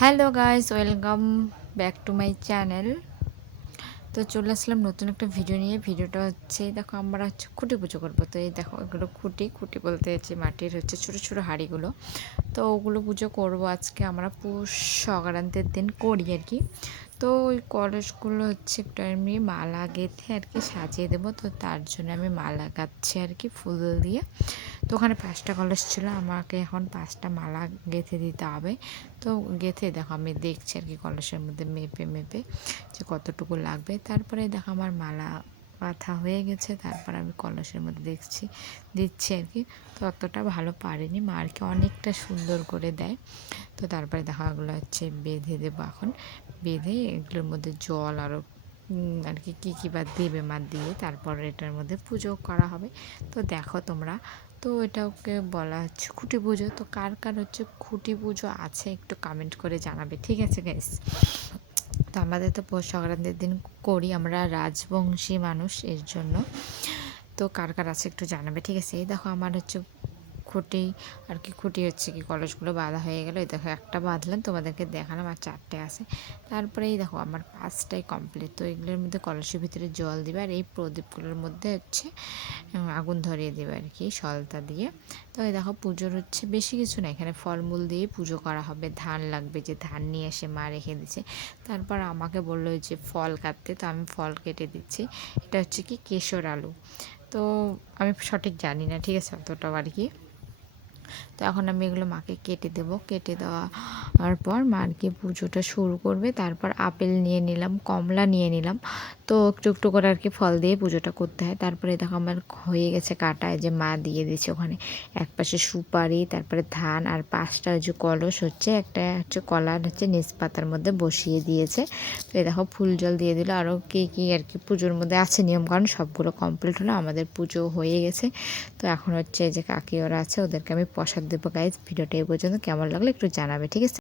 Hello guys, welcome back to my channel. তো চলে আসলাম নতুন একটা ভিডিও নিয়ে। ভিডিওটা হচ্ছে দেখো আমরা খুঁটি পুজো করবো। তো এই দেখো এগুলো খুঁটি বলতে হচ্ছে মাটির ছোটো ছোটো হাঁড়িগুলো। তো ওগুলো পুজো করব আজকে আমরা পৌষ সংক্রান্তির দিন করি আর কি। তো ওই কলসগুলো একটু আমি মালা গেঁথে আর কি সাজিয়ে দেবো। তো তার জন্য আমি মালা গাঁথছি আর কি ফুল দিয়ে। তো ওখানে 5টা কলস ছিল, আমাকে এখন 5টা মালা গেঁথে দিতে হবে। তো গেঁথে দেখো আমি দেখছি আর কি কলসের মধ্যে মেপে যে কতটুকু লাগবে। তারপরে দেখো আমার মালা গাঁথা হয়ে গেছে। তারপর আমি কলসের মধ্যে দিচ্ছি আর কি। তো অতটা ভালো পারিনি, মা আর কি অনেকটা সুন্দর করে দেয়। তো তারপরে দেখো এগুলো বেঁধে দেবো এখন। বেঁধে এগুলোর মধ্যে জল আরও আর কি কী বা দেবে মা, দিয়ে তারপর এটার মধ্যে পুজো করা হবে। তো দেখো তোমরা, তো এটাকে বলা হচ্ছে খুঁটি পুজো। তো কার খুঁটি পুজো আছে একটু কমেন্ট করে জানাবে, ঠিক আছে গাইস? তো আমাদের তো পৌষ সংক্রান্তির দিন করি, আমরা রাজবংশী মানুষ এর জন্য। তো কার আছে একটু জানাবে, ঠিক আছে? এই দেখো আমার খুঁটি আর কি, খুঁটি কি কলসগুলো বাঁধা হয়ে গেলো। এই দেখো একটা বাঁধলাম, তোমাদেরকে দেখালাম, আর 4টে আছে। তারপরে এই দেখো আমার 5টাই কমপ্লিট। তো এগুলোর মধ্যে কলসের ভিতরে জল দিবে, আর এই প্রদীপগুলোর মধ্যে আগুন ধরিয়ে দেবে আর কি সলতা দিয়ে। তো এই দেখো পুজোর বেশি কিছু না, এখানে ফলমূল দিয়ে পুজো করা হবে। ধান লাগবে, যে ধান নিয়ে এসে মা রেখে দিচ্ছে। তারপর আমাকে বললো যে ফল কাটতে, তো আমি ফল কেটে দিচ্ছি। এটা কি কেশর আলু। তো আমি সঠিক জানি না, ঠিক আছে, অতটাও আর কি। তো এখন আমি এগুলো মাকে কেটে দেবো। কেটে দেওয়ার পর মা আর কি পুজোটা শুরু করবে। তারপর আপেল নিয়ে নিলাম, কমলা নিয়ে নিলাম। তো একটু একটু করে আর কি ফল দিয়ে পুজোটা করতে হয়। তারপরে দেখো আমার হয়ে গেছে কাটা, যে মা দিয়ে দিচ্ছে ওখানে। একপাশে সুপারি, তারপরে ধান, আর 5টা কলস একটা কলার নিজ পাতার মধ্যে বসিয়ে দিয়েছে। তো এই দেখো ফুল জল দিয়ে দিল, আরও কী আর কি পুজোর মধ্যে আছে নিয়মকানুন, সবগুলো কমপ্লিট হলো। আমাদের পুজো হয়ে গেছে। তো এখন যে কাকি ওরা আছে, ওদেরকে আমি প্রসাদ দেবো গাইজ। ভিডিওটা এই পর্যন্ত কেমন লাগলো একটু জানাবে, ঠিক আছে?